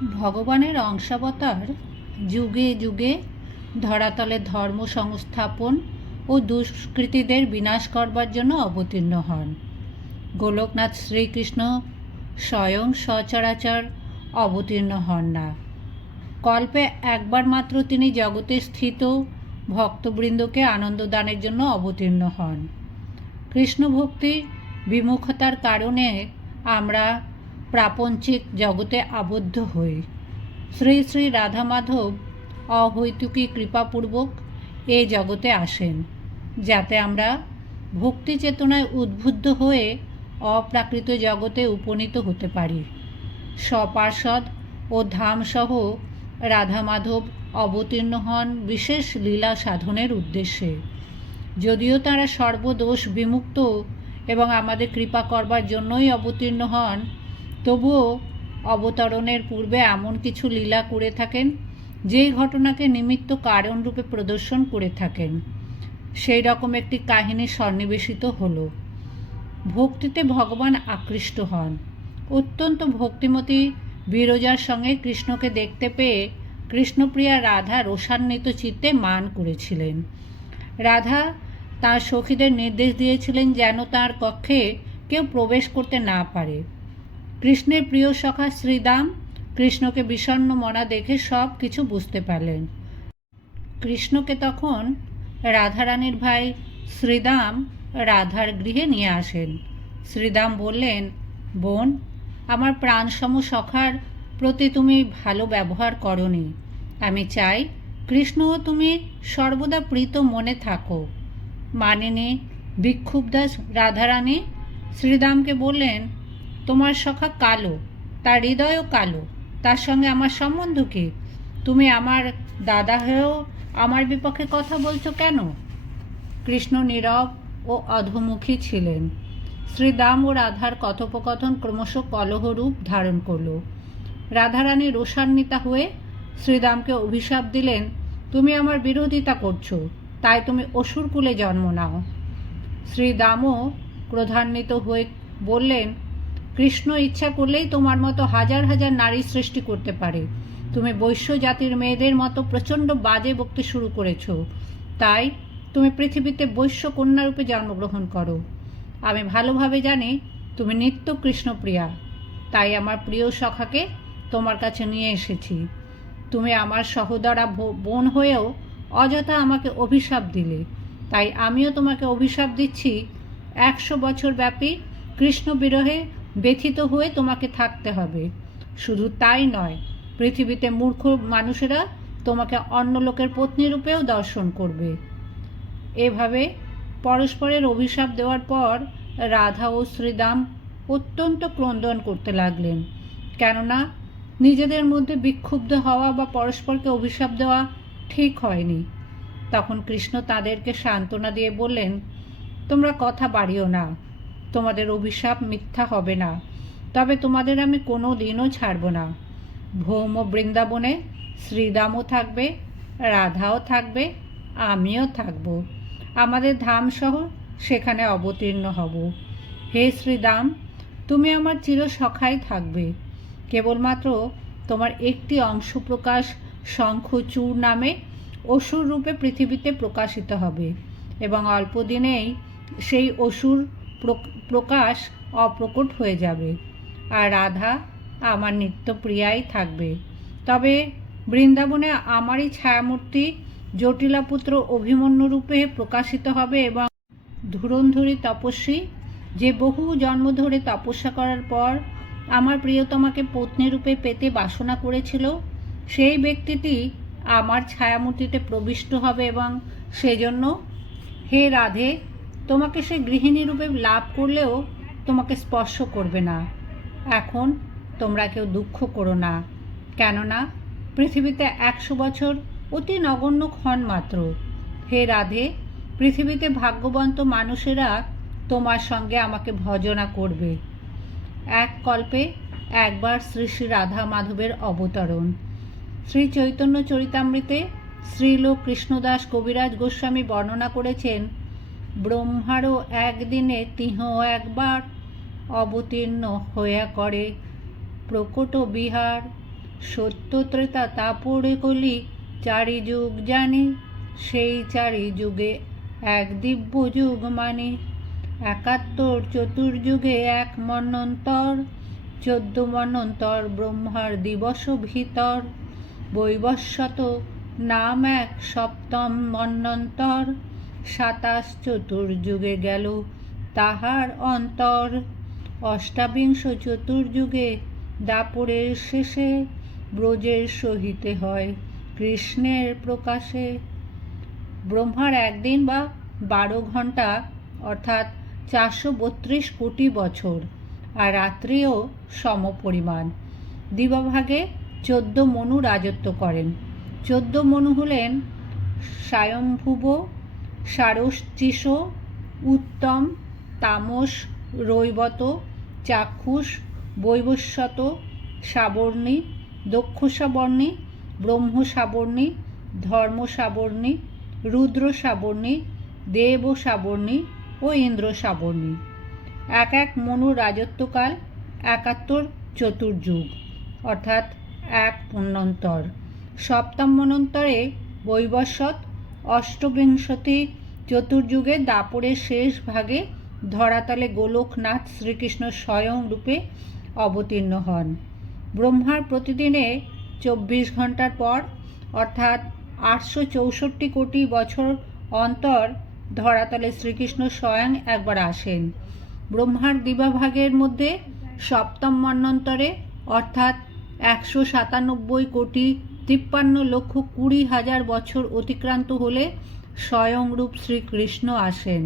ভগবানের অংশাবতার যুগে যুগে ধরাতলে ধর্ম সংস্থাপন ও দুষ্কৃতীদের বিনাশ করবার জন্য অবতীর্ণ হন। গোলকনাথ শ্রীকৃষ্ণ স্বয়ং সচরাচর অবতীর্ণ হন না। কল্পে একবার মাত্র তিনি জগতে স্থিত ভক্তবৃন্দকে আনন্দদানের জন্য অবতীর্ণ হন। কৃষ্ণ ভক্তি বিমুখতার কারণে আমরা প্রাপঞ্চিক জগতে আবদ্ধ হই। শ্রী শ্রী রাধা মাধব অহৈতুকী কৃপাপূর্বক এই জগতে আসেন, যাতে আমরা ভক্তি চেতনায় উদ্বুদ্ধ হয়ে অপ্রাকৃত জগতে উপনীত হতে পারি। স্বপার্ষদ ও ধামসহ রাধা মাধব অবতীর্ণ হন বিশেষ লীলা সাধনের উদ্দেশ্যে। যদিও তারা সর্বদোষ বিমুক্ত এবং আমাদের কৃপা করবার জন্যই অবতীর্ণ হন তবুও অবতরণের পূর্বে এমন কিছু লীলা করে থাকেন, যেই ঘটনাকে নিমিত্ত কারণরূপে প্রদর্শন করে থাকেন। সেই রকম একটি কাহিনী সন্নিবেশিত হলো। ভক্তিতে ভগবান আকৃষ্ট হন। অত্যন্ত ভক্তিমতী বিরজার সঙ্গে কৃষ্ণকে দেখতে পেয়ে কৃষ্ণপ্রিয়া রাধা রোষান্বিত চিত্তে মান করেছিলেন। রাধা তার সখীদের নির্দেশ দিয়েছিলেন যেন তার কক্ষে কেউ প্রবেশ করতে না পারে। কৃষ্ণের প্রিয় সখা শ্রীদাম কৃষ্ণকে বিষণ্ণ মনা দেখে সব কিছু বুঝতে পারলেন। কৃষ্ণকে তখন রাধারানীর ভাই শ্রীদাম রাধার গৃহে নিয়ে আসেন। শ্রীদাম বললেন, বোন, আমার প্রাণসম সখার প্রতি তুমি ভালো ব্যবহার করনি। আমি চাই কৃষ্ণও তুমি সর্বদা প্রীত মনে থাকো। মানিনি বিক্ষুব্ধাস রাধারানী শ্রীদামকে বললেন তোমার সখা কালো, তার হৃদয়ও কালো, তার সঙ্গে আমার সম্বন্ধ কি? তুমি আমার দাদা হয়েও আমার বিপক্ষে কথা বলছো কেন? কৃষ্ণ নীরব ও অধমুখী ছিলেন। শ্রীদাম ও রাধার কথোপকথন ক্রমশ কলহরূপ ধারণ করল। রাধারানী রোষান্বিতা হয়ে শ্রীদামকে অভিশাপ দিলেন, তুমি আমার বিরোধিতা করছ, তাই তুমি অসুরকুলে জন্ম নাও। শ্রীদামও ক্রোধান্বিত হয়ে বললেন কৃষ্ণ ইচ্ছা করলেই তোমার মতো হাজার হাজার নারী সৃষ্টি করতে পারে। তুমি বৈশ্য জাতির মেয়েদের মতো প্রচণ্ড বাজে বকতে শুরু করেছ। তাই তুমি পৃথিবীতে বৈশ্য কন্যারূপে জন্মগ্রহণ করো। আমি ভালোভাবে জানি তুমি নিত্য কৃষ্ণপ্রিয়া। তাই আমার প্রিয় সখাকে তোমার কাছে নিয়ে এসেছি। তুমি আমার সহোদরা বোন হয়েও অযথা আমাকে অভিশাপ দিলে। তাই আমিও তোমাকে অভিশাপ দিচ্ছি। একশো বছর ব্যাপী কৃষ্ণ বিরহে ব্যথিত হয়ে তোমাকে থাকতে হবে। শুধু তাই নয়, পৃথিবীতে মূর্খ মানুষেরা তোমাকে অন্য লোকের পত্নী রূপেও দর্শন করবে। এভাবে পরস্পরের অভিশাপ দেওয়ার পর রাধা ও শ্রীদাম অত্যন্ত ক্রন্দন করতে লাগলেন। কেননা, নিজেদের মধ্যে বিক্ষুব্ধ হওয়া বা পরস্পরকে অভিশাপ দেওয়া ঠিক হয়নি। তখন কৃষ্ণ তাদেরকে সান্ত্বনা দিয়ে বললেন, তোমরা কথা বাড়িও না। তোমাদের অভিশাপ মিথ্যা হবে না। তবে তোমাদের আমি কোনো দিনও ছাড়ব না। ভৌম বৃন্দাবনে শ্রীদামও থাকবে, রাধাও থাকবে, আমিও থাকব। আমাদের ধামসহ সেখানে অবতীর্ণ হব। হে শ্রীদাম তুমি আমার চির সখাই থাকবে। কেবলমাত্র তোমার একটি অংশ প্রকাশ শঙ্খচূড় নামে অসুর রূপে পৃথিবীতে প্রকাশিত হবে এবং অল্প দিনেই সেই অসুর প্রকাশ অপ্রকট হয়ে যাবে। আর রাধা আমার নিত্যপ্রিয়াই থাকবে। তবে বৃন্দাবনে আমারই ছায়ামূর্তি জটিলাপুত্র অভিমন্যু রূপে প্রকাশিত হবে এবং ধুরন্ধরী তপস্বী যে বহু জন্ম ধরে তপস্যা করার পর আমার প্রিয়তমাকে পত্নী রূপে পেতে বাসনা করেছিল, সেই ব্যক্তিটি আমার ছায়ামূর্তিতে প্রবিষ্ট হবে এবং সেজন্য হে রাধে তোমাকে সে গৃহিণী রূপে লাভ করলেও তোমাকে স্পর্শ করবে না। এখন তোমরা কেউ দুঃখ করো না। কেননা পৃথিবীতে একশো বছর অতি নগণ্য ক্ষণ মাত্র। হে রাধে, পৃথিবীতে ভাগ্যবন্ত মানুষেরা তোমার সঙ্গে আমাকে ভজনা করবে। এক কল্পে একবার শ্রী শ্রী রাধা মাধবের অবতরণ। শ্রী চৈতন্য চরিতামৃতে শ্রীলোক কৃষ্ণদাস কবিরাজ গোস্বামী বর্ণনা করেছেন ব্রহ্মারও একদিনে তিহ একবার অবতীর্ণ হইয়া করে। প্রকট বিহার, সত্য ত্রেতা তাপরে কলি চারি যুগ জানি, সেই চারি যুগে এক দিব্য যুগ মানে। একাত্তর চতুর্যুগে এক মন্বন্তর চোদ্দ মন্বন্তর ব্রহ্মার দিবস ভিতর। বৈবস্বত নাম এক সপ্তম মন্বন্তর সাতাশ চতুর্যুগে গেল। তাহার অন্তর অষ্টাবিংশ চতুর্যুগে দাপরের শেষে ব্রজের সহিতে হয়, কৃষ্ণের প্রকাশে। ব্রহ্মার একদিন বা বারো ঘণ্টা অর্থাৎ চারশো বত্রিশ কোটি বছর, আর রাত্রিও সমপরিমাণ। দিবাভাগে চোদ্দ মনু রাজত্ব করেন। চোদ্দ মনু হলেন স্বয়ংভুব সারস্চিস উত্তম, তামস, রৈবত, চাক্ষুষ বৈবস্বত সাবর্ণী দক্ষ সাবর্ণী ব্রহ্ম সাবর্ণী ধর্ম সাবর্ণী রুদ্র সাবর্ণী দেব সাবর্ণী ও ইন্দ্র সাবর্ণী এক এক মনুর রাজত্বকাল, একাত্তর চতুর্যুগ, অর্থাৎ এক পুণ্যন্তর। সপ্তম মনন্তরে বৈবস্বত অষ্টবিংশতি চতুর্যুগে দাপরের শেষ ভাগে ধরাতলে গোলকনাথ শ্রীকৃষ্ণ স্বয়ং রূপে অবতীর্ণ হন। ব্রহ্মার প্রতিদিনে চব্বিশ ঘণ্টার পর, অর্থাৎ আটশো চৌষট্টি কোটি বছর অন্তর ধরাতলে শ্রীকৃষ্ণ স্বয়ং একবার আসেন। ব্রহ্মার দিবাভাগের মধ্যে সপ্তম মন্বন্তরে, অর্থাৎ একশো সাতানব্বই কোটি তিপ্পান্ন লক্ষ কুড়ি হাজার বছর অতিক্রান্ত হলে স্বয়ংরূপ শ্রীকৃষ্ণ আসেন।